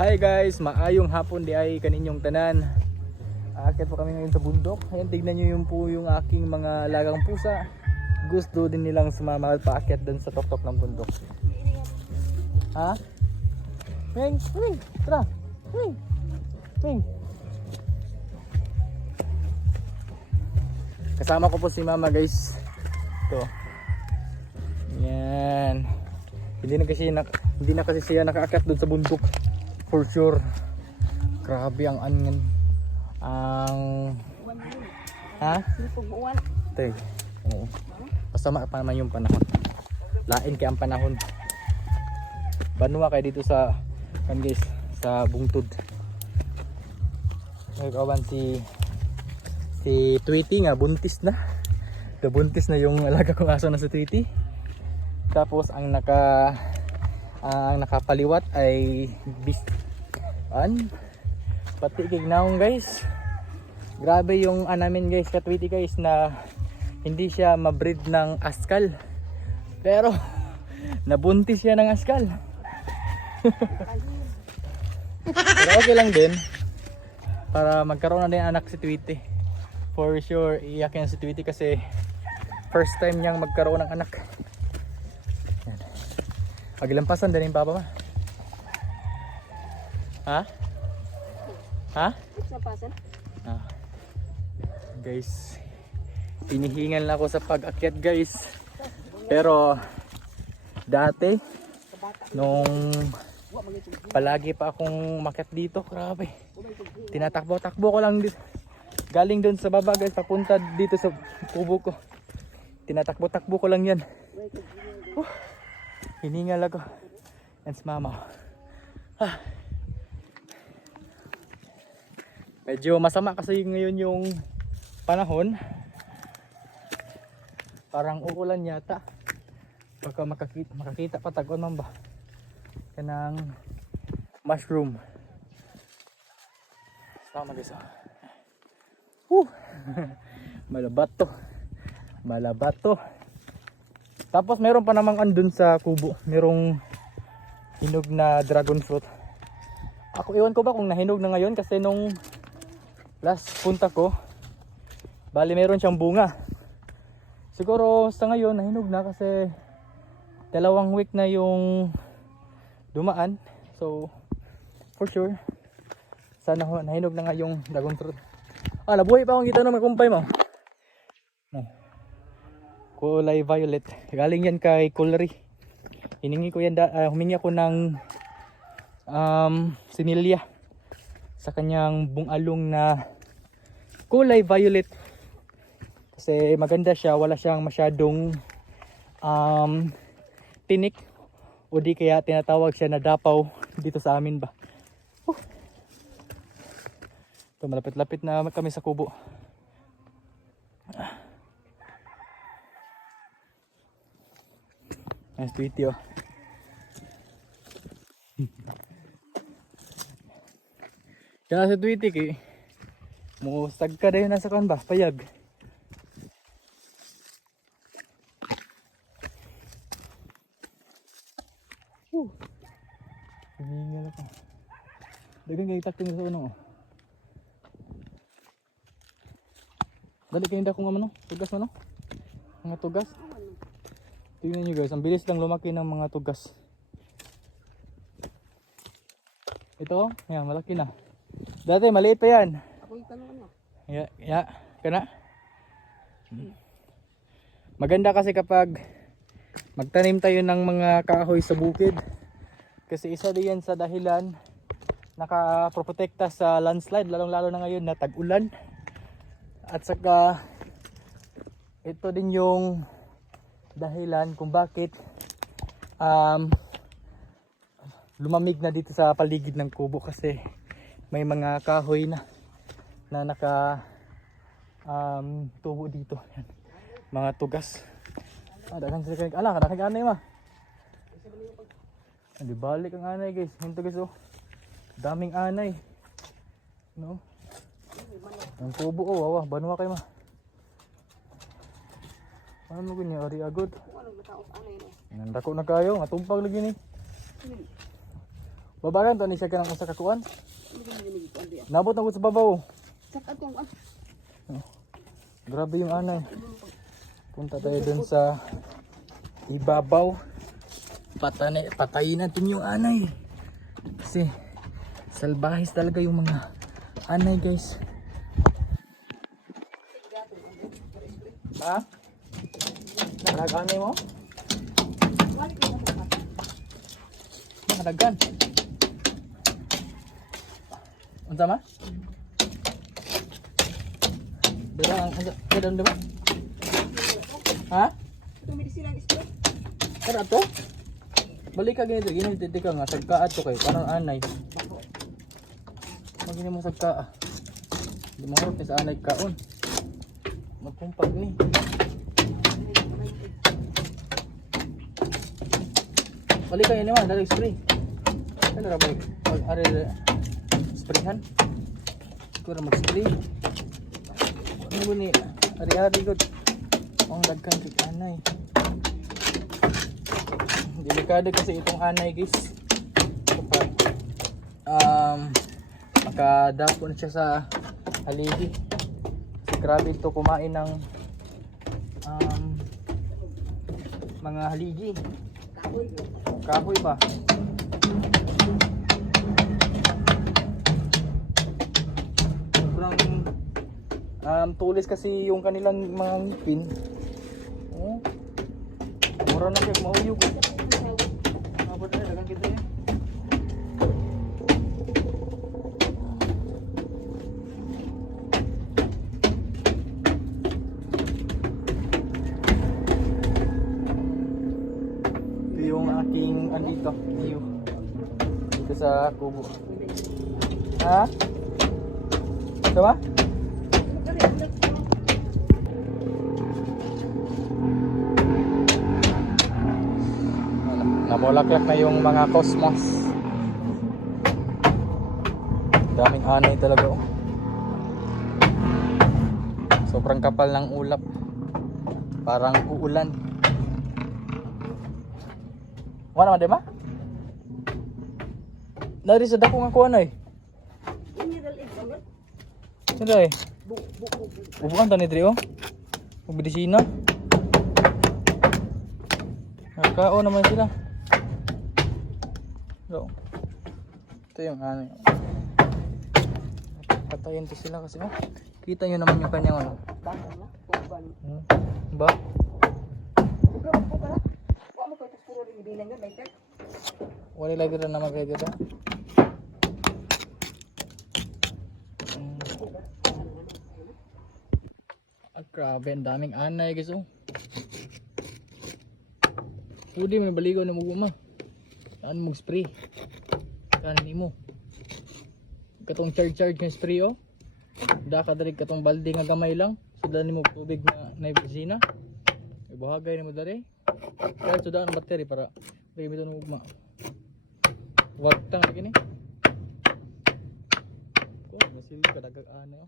Hi guys, maayong hapon di ay kaninyong tanan. Aakit po kami ngayon sa bundok. Ayan, tignan nyo yung po yung aking mga lagang pusa. Gusto din nilang sumama at paakyat dun sa top-top ng bundok. Ha? Ming, Ming, tara. Ming, Ming. Kasama ko po si mama guys. Ito. Yan. Hindi na kasi hindi na kasi siya nakaakyat doon sa bundok. For sure. Grabe ang anyan. Ang Ha? Tay. Oo. Masama pa naman yung panahon. Lain kay ang panahon. Banwa kay dito sa kan guys, sa bungtod. Nagkawan si si Tweety nga buntis na. The buntis na yung alaga kong aso na si Tweety. Tapos ang naka ang nakapaliwat ay bis an pati kignaong guys. Grabe yung anamin guys, katwiti guys na hindi siya mabreed ng askal. Pero nabuntis siya ng askal. Pero okay lang din para magkaroon na din anak si Tweety. For sure, iyak yan si Tweety kasi first time niyang magkaroon ng anak. Yan. Pagilampasan din yung papa ma. Ha? Ha? Ah. Guys, hinihingal na ako sa pag-akyat guys. Pero dati nung palagi pa akong makyat dito, grabe. Tinatakbo-takbo ko lang dito. Galing doon sa baba guys, papunta dito sa kubo ko. Tinatakbo-takbo ko lang yan. Uh, hiningal ako. And mama. Ah. Medyo masama kasi ngayon yung panahon. Parang uulan yata. Baka makakita, makakita pa tag man ba? Kanang mushroom. Sama guys. ah. Woo! Malabat to. Malabat to. Tapos meron pa namang andun sa kubo. Merong hinog na dragon fruit. Ako iwan ko ba kung nahinog na ngayon kasi nung last punta ko. Bali meron siyang bunga. Siguro sa ngayon nahinog na kasi dalawang week na yung dumaan. So for sure sana nahinog na nga yung dragon fruit. Ah nabuhay pa akong kita ng kumpay mo. No. kulay violet. Galing yan kay Kulri. Hiningi ko yan ah, humingi ako ng um, sinilya sa kanyang bungalong na kulay violet. Kasi maganda siya wala siyang masyadong um, tinik. O di kaya tinatawag siya na dapaw dito sa amin ba? Whew. ito malapit-lapit na kami sa kubo. Nice to meet you Kaya sa Tweety kay Mustag ka dayon nasa kan ba? Payag. Whew. Hiningal ako. Dagan kay takting sa ano. oh. Dali kay hindi ako nga mano. Tugas mano. Mga tugas. Tingnan nyo guys, ang bilis lang lumaki ng mga tugas. Ito, yan, malaki na. Dati maliit pa yan. Ako yung tanong ano. Ya, ya, kana. Maganda kasi kapag magtanim tayo ng mga kahoy sa bukid. Kasi isa din yan sa dahilan nakaprotekta sa landslide lalong lalo na ngayon na tag-ulan. At saka ito din yung dahilan kung bakit um, lumamig na dito sa paligid ng kubo kasi may mga kahoy na na naka um, tubo dito. Yan. Mga tugas. Ah, dagang sila kanig. Ala, kadakig anay ma. Hindi balik ang anay guys. Yung tugas oh. Daming anay. No? Ang tubo oh, wawa. Banwa kayo ma. Ano mo ganyan? Ari eh. Nandako na kayo. Matumpag lagi ni. Babagan to ni siya kanang usa ka Nabot na ko sa babaw. Ah. Grabe yung anay. Punta tayo dun sa ibabaw. Patay, patayin natin yung anay. Kasi salbahis talaga yung mga anay guys. Ha? Nakaganay mo? Wali Unsa ma? Bila ang kada di ba? Ha? May silang spray. Kada to? Balik ka ganito, ginito ka nga sagkaat to kay parang anay. Magini mo sagkaa. Di mo ni sa anay kaon. Magkumpag ni. Balik ka yun naman, dali spray. Ano ra ba? Mag ari sprayhan. Ko ra mag-spray. Ano ba ni? Ari-ari gud. Ang dagkan kay anay. Delikado kasi itong anay guys. Kapag um, makadapo na siya sa haligi. Kasi grabe ito kumain ng um, mga haligi. Kahoy ba? Um, tulis kasi yung kanilang mga ngipin. Oh. Mura na siya mauyog. Abot na, dagang kita yung aking andito, view. Dito sa kubo. Ha? Ito ba? Namulaklak na yung mga cosmos. Daming anay talaga oh. Sobrang kapal ng ulap. Parang uulan. Wala naman, di ba? Dari sa dako nga kuha na eh. Ba? Sino eh? Bu bu bu. bu. Ubukan to ni Dre oh. Mabidisina. Nagkao naman sila. So, ito yung ano. Patayin to sila kasi oh. Kita nyo naman yung kanyang ano. Hmm. Ba? Wala lagi rin naman kayo dito. Hmm. Ah, grabe, ang daming anay guys oh. Pwede mo baligaw na mo ma. Saan mo spray? Kanin mo. Katong charge charge ng spray oh. Da ka diri katong balde nga gamay lang. Sudan nimo tubig na na bisina. Ibahagay nimo diri. Kaya sudan ang battery para mo ito ugma. Wagtang lagi ni. Ko, masil ka dagag ano.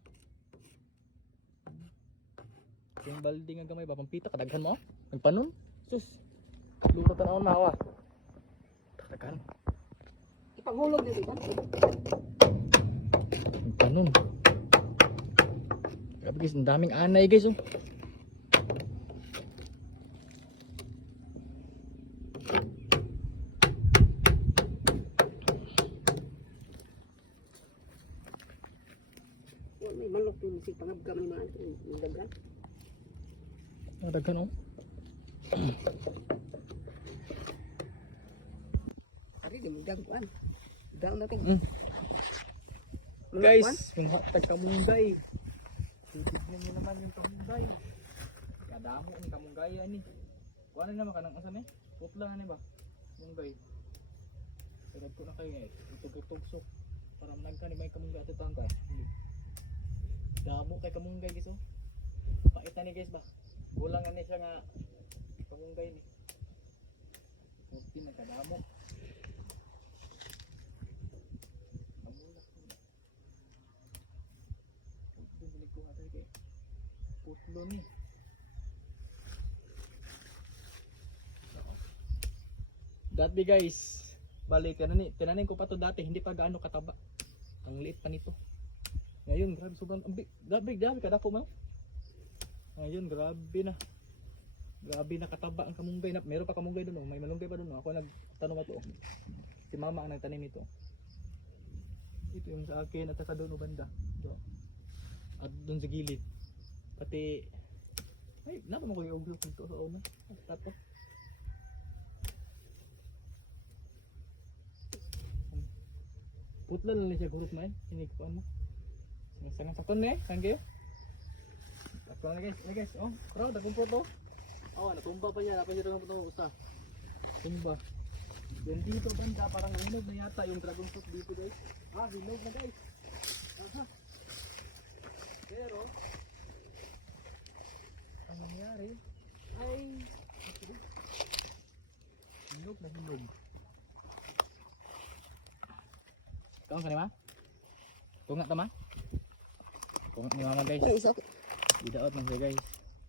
Yung balde nga gamay ba pampita kadaghan mo? Nagpanon? Sus. Luto tanawon mawa. Daghan. Ipanghulog dito ba? Nagpanon. Grabe guys, ang daming anay guys oh. May manok yung si pangabgam ni yung dagan. Daghan oh. Ari di mo dagwan. Daw natin. Mm. Mga Guys, kwan. yung hatag kamunggay. Titignan nyo naman yung kamunggay. Kadamo ni kamunggay ani. Kuha na naman ka ng asan eh. Putla na ba? Munggay. Pero ko na kayo eh. Itugtog-tugsok. Para managka ni yung kamunggay at itang kay. Damo kay kamunggay guys oh. Pakita ni guys ba? Kulang ani siya nga kamunggay ni. Puti na kadamo. Putlo ni. That be guys. Balik ka nani, tinanin ko pa to dati, hindi pa gaano kataba. Ang liit pa nito. Ngayon, grabe sobrang ang big. Grabe, grabe kada ko Ngayon, grabe na. Grabe na kataba ang kamunggay na. Meron pa kamunggay doon, oh. may malunggay pa doon. oh. Ako nagtanong ato. oh. Si mama ang nagtanim nito. Ito yung sa akin at sa doon oh, banda. Ito. At doon sa gilid. Pati ay, napa mo ko yung uglok nito sa una. At tato. Putla lang siya gurot man. Ini ko ano. Sangang sakon na eh. Saan na guys. Na guys. Oh, dagong pro to. Oh, natumba pa niya. Napay niya ito usa. Tumba. Yan dito banda, parang hinog na yata yung dragon fruit dito guys. Ah, hinog na guys. Aha. Pero, ang nangyari ay hinog na hinog. Ikaw ang kanima? Tunga tama? Tunga ni mama guys. Ay. Idaot man siya guys.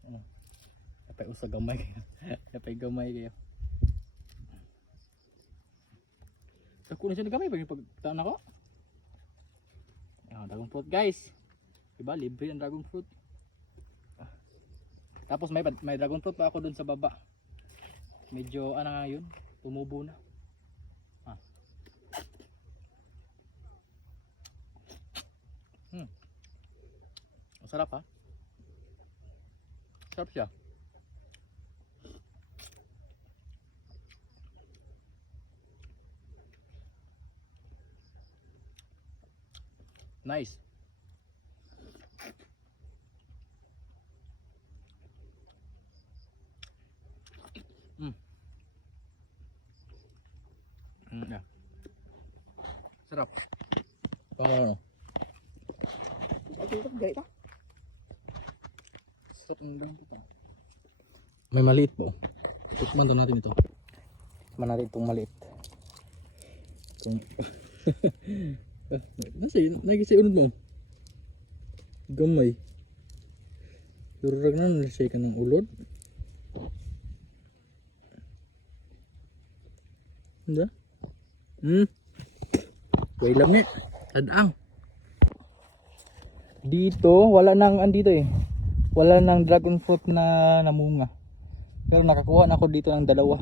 Ano? Napay usa gamay kayo. Gamay kayo. Sa kunin siya na gamay pag pagtaan ako. Ah, dragon fruit guys. Diba libre ang dragon fruit. Ah. Tapos may may dragon fruit pa ako dun sa baba. Medyo ano nga yun, tumubo na. Ah. Hmm. Ang sarap ha. Sarap siya. Nice. Mm. Mm, yeah. Sarap. Pangano. Ay, ito, gali ka. Sarap ng dami pa. May maliit po. Tikman daw natin ito. Tikman natin itong maliit. Nasa yun? Nagisa unod mo? Gamay. Durag na nalasay ka ng ulod. Hindi? Hmm? Way lang eh. Tadang. Dito, wala nang andito eh. Wala nang dragon fruit na namunga. Pero nakakuha na ako dito ng dalawa.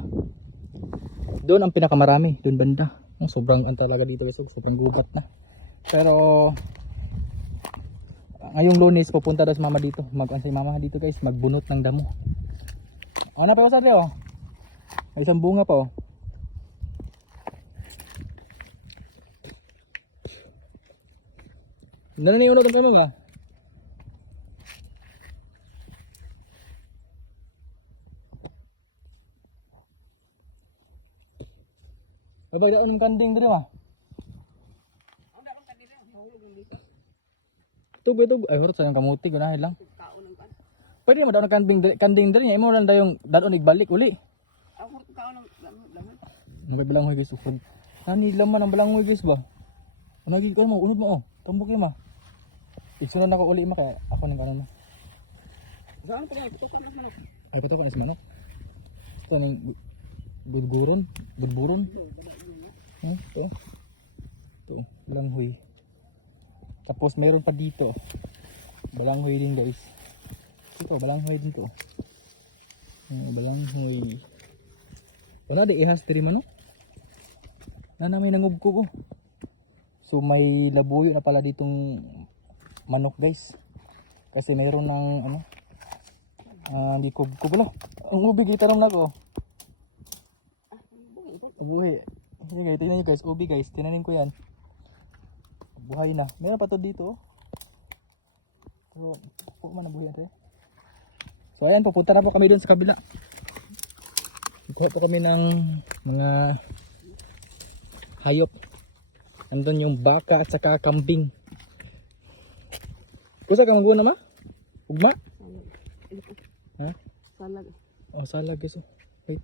Doon ang pinakamarami, doon banda. Ang sobrang ang talaga dito guys, sobrang gubat na. Pero ngayong lunes pupunta daw si mama dito. Mag si mama dito guys, magbunot ng damo. Ano pa sa oh? May isang bunga pa oh. Nananiunod ang mo Babay daon ng kanding diri ma. Tugo tugo ay horot sa yung kamuti gunahin lang. Kaon ng kan. Pwede mo daw ng kanding kanding diri imo lang dayong daon igbalik uli. Ako, kaon ng. Ano ba balangoy guys ufod. Nani laman ang balangoy guys ba? Ano gi ko mo unod mo oh. Tambok ma. Isunod na ko uli ma kaya ako nang kanon. Saan pa kaya? Tutukan na manok. Ay ko to kanas manok. Ito nang budguron, budburon. Hmm, ito. Ito, balanghoy. Tapos meron pa dito. Balanghoy din guys. Ito, balanghoy din to. Hmm, balanghoy. Wala di ihas diri man no? Na namin nangubko ko. So may labuyo na pala ditong manok guys. Kasi mayroon ng ano Ah, hindi ko ko pala. Ang ubi kita na ko. Sige guys, tingnan nyo guys, ubi guys, tinanin ko yan. Buhay na. Meron pa to dito. oh. So, po man ang buhay natin. So ayan, pupunta na po kami doon sa kabila. Kuha po kami ng mga hayop. Nandun yung baka at saka kambing. Kusa ka maguna ma? Ugma? Ha? Salag. Oh, salag guys. Oh. Wait.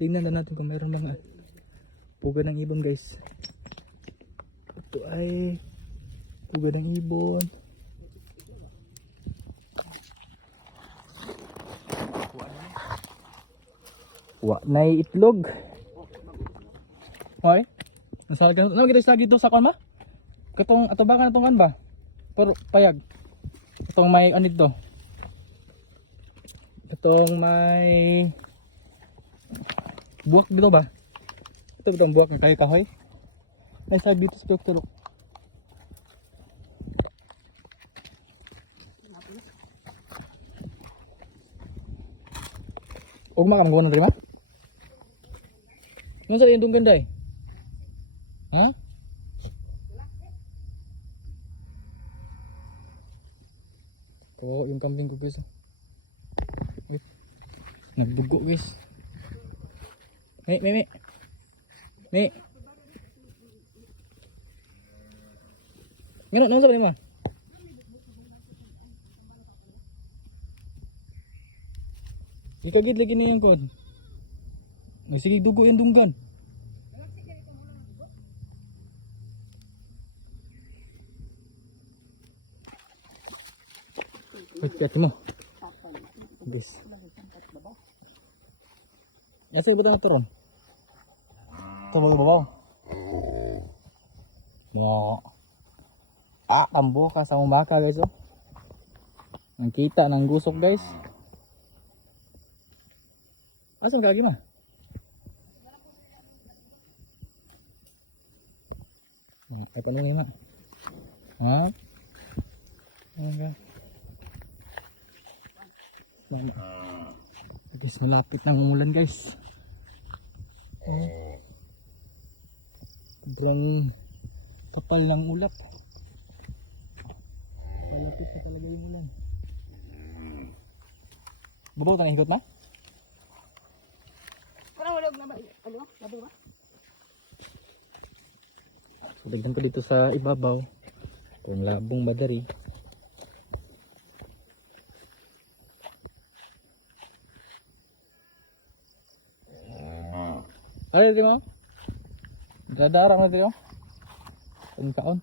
Tingnan na natin kung meron mga puga ng ibon guys. Ito ay puga ng ibon. Wa na itlog. Hoy. Nasa ka ano kita lagi dito sa kan ma? Katong atubangan atong kan ba? Pero payag. Itong may ano dito. Itong may buwak dito ba? Ito ba itong buwak ng kahoy kahoy? Nasa dito sa doktor. Ugma ka magawa ng rima? Ano sa yung ganda eh? Ha? Oo, yung kambing ko guys. Wait. Nagdugo guys. May, may, may. May. Ganun, ano sabi mo? Ikagid lagi na yan ko. Ay, sige, dugo yung dunggan. Wait, kati mo. Guys. Yasa ibu tengah turun. Ito mo ibabaw. Mo. Ah, tambo ka sa umaka guys oh. Ang kita ng gusok guys. Asan kagi ma? Ay, tanongin ma. Ha? Lalo. Guys, malapit ng umulan guys. Oh. Sobrang kapal ng ulap. Malapit na talaga yung ulan. Babaw na higot na? Parang wala na ba? Ano? Labo ba? So, tignan ko dito sa ibabaw. Itong labong badari. Ano mo? Dadara na dito. Ang kaon.